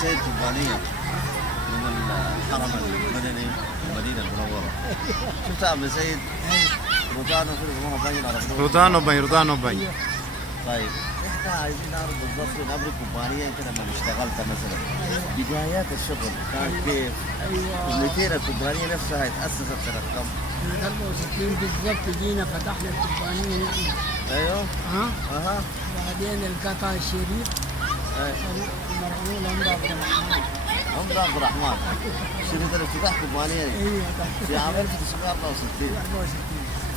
سيد كوبانية من الحرم المدني المدينة المنورة. شفت عم سيد؟ روتانو كده ما باين على روتانو باين. طيب احنا عايزين نعرف بالضبط نبرة كوبانية انت لما اشتغلت مثلا بدايات الشغل كان كيف؟ ايوه الكوبانية نفسها اتأسست سنة كم؟ من 64 بالضبط جينا فتحنا الكوبانيه نحن. ايوه اها بعدين القطع الشريف المرحوم عمر عبد الرحمن شركة الافتتاح كوبانية ايوه في عام 1964 64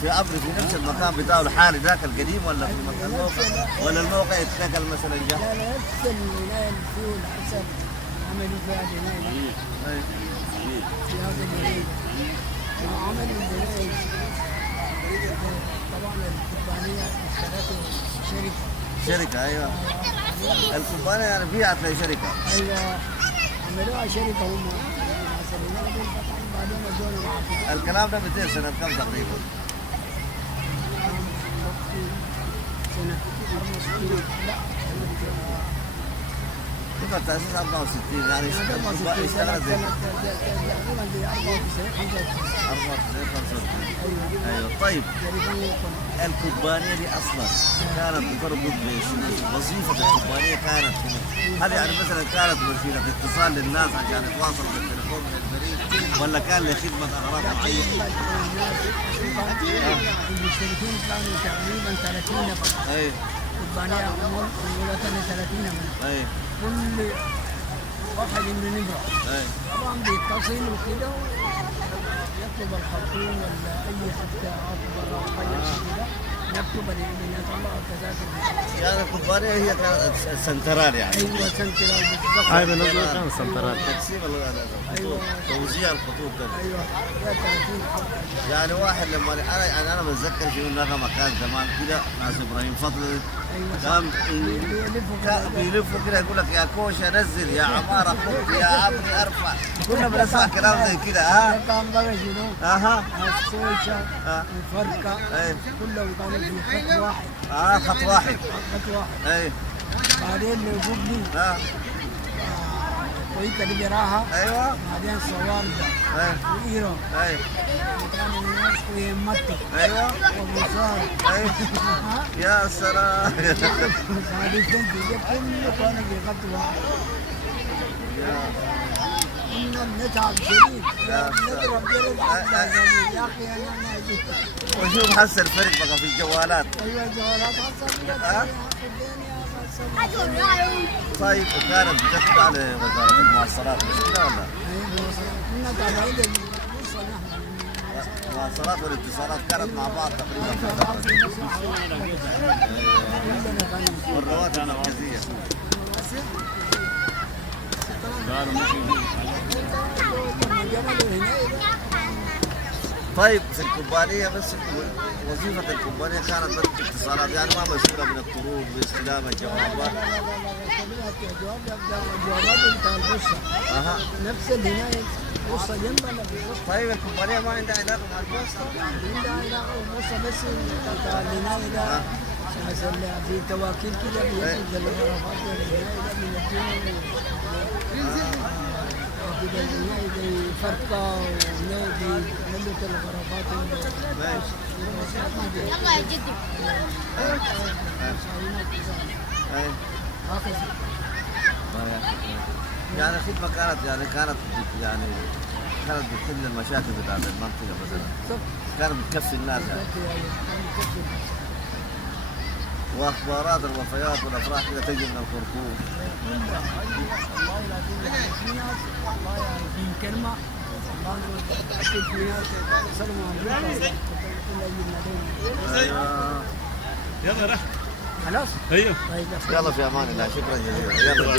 في أبرز في نفس المكان بتاعه الحالي ذاك القديم ولا في الموقع ولا الموقع اتنقل مثلا لا جه؟ لا نفس الولايه اللي فيه الحسن عملوا فيها الولايه في هذا الولايه وعملوا الولايه طبعا الكوبانيه اشترته شركة ايوه الكوبانية يعني بيعت لشركة ايوه عملوها شركه هم بعدين ادونا مع الكلام ده 200 سنة كم تقريبا؟ سنة 64 لا كيف التأسيس 64 يعني اشتغلت زي تقريبا زي 94 94 95 ايوه طيب الكوبانية دي اصلا كانت بتربط بشنو؟ وظيفة الكوبانية كانت شنو؟ هل يعني مثلا كانت وسيلة اتصال للناس عشان يتواصلوا بالتليفون من البريد ولا كان لخدمة اغراض معينة؟ المشتركين كانوا تقريبا 30 نفر. ايوه كوبانية عمر 30 نفر. ايوه كل واحد من نبرة. ايوه طبعا بيتصلوا كده يطلب الخرطوم ولا اي حتى اكبر او حاجه كده نكتب الامكانيات الله التذاكر. يعني الكوبانية هي كانت سنترال يعني ايوه سنترال بالضبط. هاي بالنسبة كان سنترال. تقسيم ايوه توزيع الخطوط ده ايوه فيها 30 حرف. يعني واحد لما انا بتذكر في النغمة كان زمان كده ناس ابراهيم فضل كان بيلفوا كده يقول لك يا كوشه نزل يا عماره خط يا عمري ارفع كنا بنسمع كلام زي كده ها كان بقى شنو؟ اها الصوشة الفرقة ايوه كلهم كانوا في خط واحد. خط واحد خط واحد. ايوه بعدين نجوبني ويكا دي براها. ايوه بعدين صوارجة وإيرو ايوه كانوا الناس ويمتو ايوه وبصار. ايوه يا سلام بعدين تنتي كله كانوا في خط واحد. كنا نتعب شديد نضرب جرد يا اخي انا ما جيت. وشوف هسه الفرق بقى في الجوالات. ايوه الجوالات حصلت طيب وكانت بتتبع لوزارة المواصلات مش كده ولا؟ ايوه كنا تابعين المواصلات والاتصالات كانت مع بعض تقريبا في الفترة دي. والرواتب المركزية. طيب في الكوبانية بس وظيفة الكوبانية كانت بس اتصالات يعني ما مسؤولة من الطرود واستلام الجوابات. الجوابات بتاع البوسطة نفس الهناية البوسطة جنبنا بالضبط. طيب الكوبانية ما عندها علاقة مع البوسطة؟ عندها علاقة بالبوسطة بس بتاع الهناية ده مثلا في كواكب كده بينزل الغرفات الهناية ده من الدين كده الهناية زي فرقة ونادي ملك الغرفات. يلا يا جدي. يعني الخدمة كانت كانت بتحل المشاكل بتاعت المنطقة مثلا. كانت بتكفي الناس يعني. واخبارات الوفيات والافراح كده تجي من الخرطوم. والله العظيم في ناس والله يعني في كلمة والله في ناس سلموا يلا رح خلاص؟ ايوه يلا في امان الله شكرا جزيلا يلا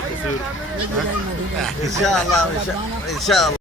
كثير ان شاء الله ان شاء الله